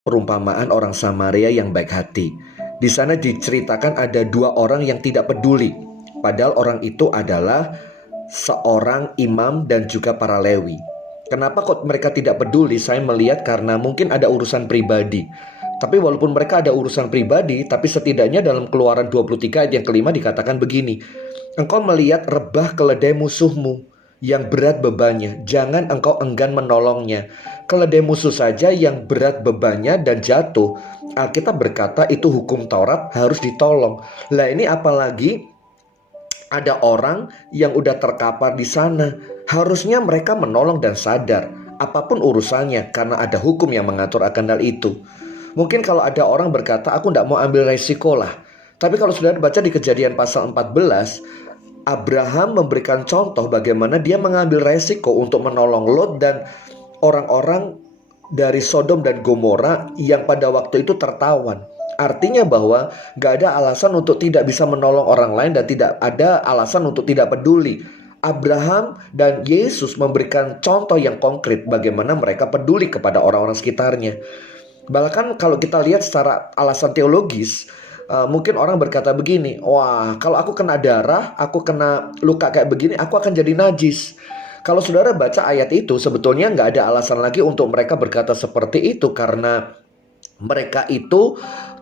Perumpamaan orang Samaria yang baik hati. Di sana diceritakan ada dua orang yang tidak peduli. Padahal orang itu adalah seorang imam dan juga para Lewi. Kenapa kok mereka tidak peduli? Saya melihat karena mungkin ada urusan pribadi. Tapi walaupun mereka ada urusan pribadi, tapi setidaknya dalam Keluaran 23 ayat yang kelima dikatakan begini. Engkau melihat rebah keledai musuhmu yang berat bebannya, jangan engkau enggan menolongnya. Keledai musuh saja yang berat bebannya dan jatuh, Alkitab berkata itu hukum Taurat harus ditolong. Lah ini apalagi ada orang yang udah terkapar di sana. Harusnya mereka menolong dan sadar apapun urusannya karena ada hukum yang mengatur akan hal itu. Mungkin kalau ada orang berkata aku tidak mau ambil resiko lah. Tapi kalau sudah baca di Kejadian pasal 14, Abraham memberikan contoh bagaimana dia mengambil resiko untuk menolong Lot dan orang-orang dari Sodom dan Gomora yang pada waktu itu tertawan. Artinya bahwa gak ada alasan untuk tidak bisa menolong orang lain dan tidak ada alasan untuk tidak peduli. Abraham dan Yesus memberikan contoh yang konkret bagaimana mereka peduli kepada orang-orang sekitarnya. Bahkan kalau kita lihat secara alasan teologis, mungkin orang berkata begini, wah kalau aku kena darah, aku kena luka kayak begini, aku akan jadi najis. Kalau saudara baca ayat itu, sebetulnya nggak ada alasan lagi untuk mereka berkata seperti itu karena mereka itu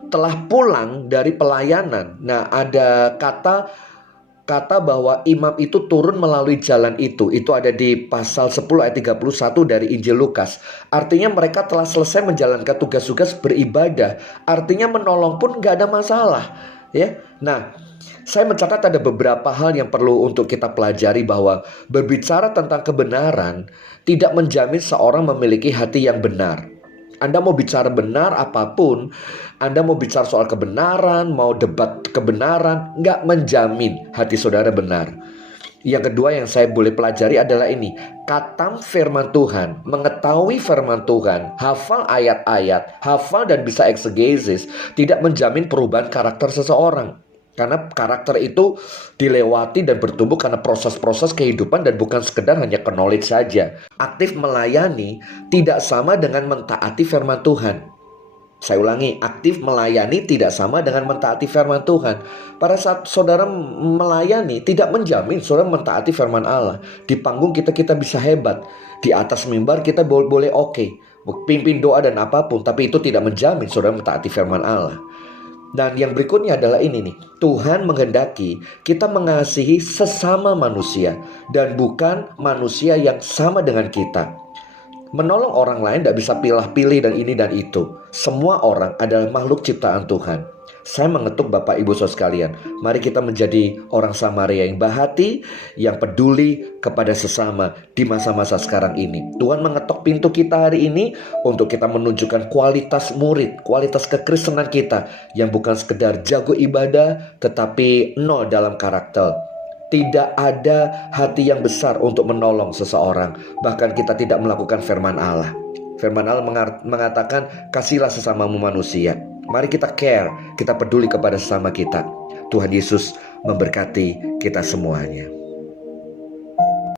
telah pulang dari pelayanan. Nah, ada kata bahwa imam itu turun melalui jalan itu. Itu ada di pasal 10 ayat 31 dari Injil Lukas. Artinya mereka telah selesai menjalankan tugas-tugas beribadah. Artinya menolong pun gak ada masalah, ya. Nah, saya mencatat ada beberapa hal yang perlu untuk kita pelajari bahwa berbicara tentang kebenaran tidak menjamin seorang memiliki hati yang benar. Anda mau bicara benar apapun, Anda mau bicara soal kebenaran, mau debat kebenaran, nggak menjamin hati saudara benar. Yang kedua yang saya boleh pelajari adalah ini. Katam firman Tuhan, mengetahui firman Tuhan, hafal ayat-ayat, hafal dan bisa eksegesis, tidak menjamin perubahan karakter seseorang. Karena karakter itu dilewati dan bertumbuh karena proses-proses kehidupan dan bukan sekedar hanya knowledge saja. Aktif melayani tidak sama dengan mentaati firman Tuhan. Saya ulangi, aktif melayani tidak sama dengan mentaati firman Tuhan. Pada saat saudara melayani tidak menjamin saudara mentaati firman Allah. Di panggung kita bisa hebat. Di atas mimbar kita boleh oke. Pimpin doa dan apapun. Tapi itu tidak menjamin saudara mentaati firman Allah. Dan yang berikutnya adalah ini nih. Tuhan menghendaki kita mengasihi sesama manusia dan bukan manusia yang sama dengan kita. Menolong orang lain tidak bisa pilih-pilih dan ini dan itu. Semua orang adalah makhluk ciptaan Tuhan. Saya mengetuk Bapak Ibu Saudara sekalian, mari kita menjadi orang Samaria yang bahati, yang peduli kepada sesama di masa-masa sekarang ini. Tuhan mengetuk pintu kita hari ini untuk kita menunjukkan kualitas murid, kualitas kekristenan kita yang bukan sekedar jago ibadah tetapi nol dalam karakter. Tidak ada hati yang besar untuk menolong seseorang. Bahkan kita tidak melakukan firman Allah. Firman Allah mengatakan kasihlah sesamamu manusia. Mari kita care, kita peduli kepada sesama kita. Tuhan Yesus memberkati kita semuanya.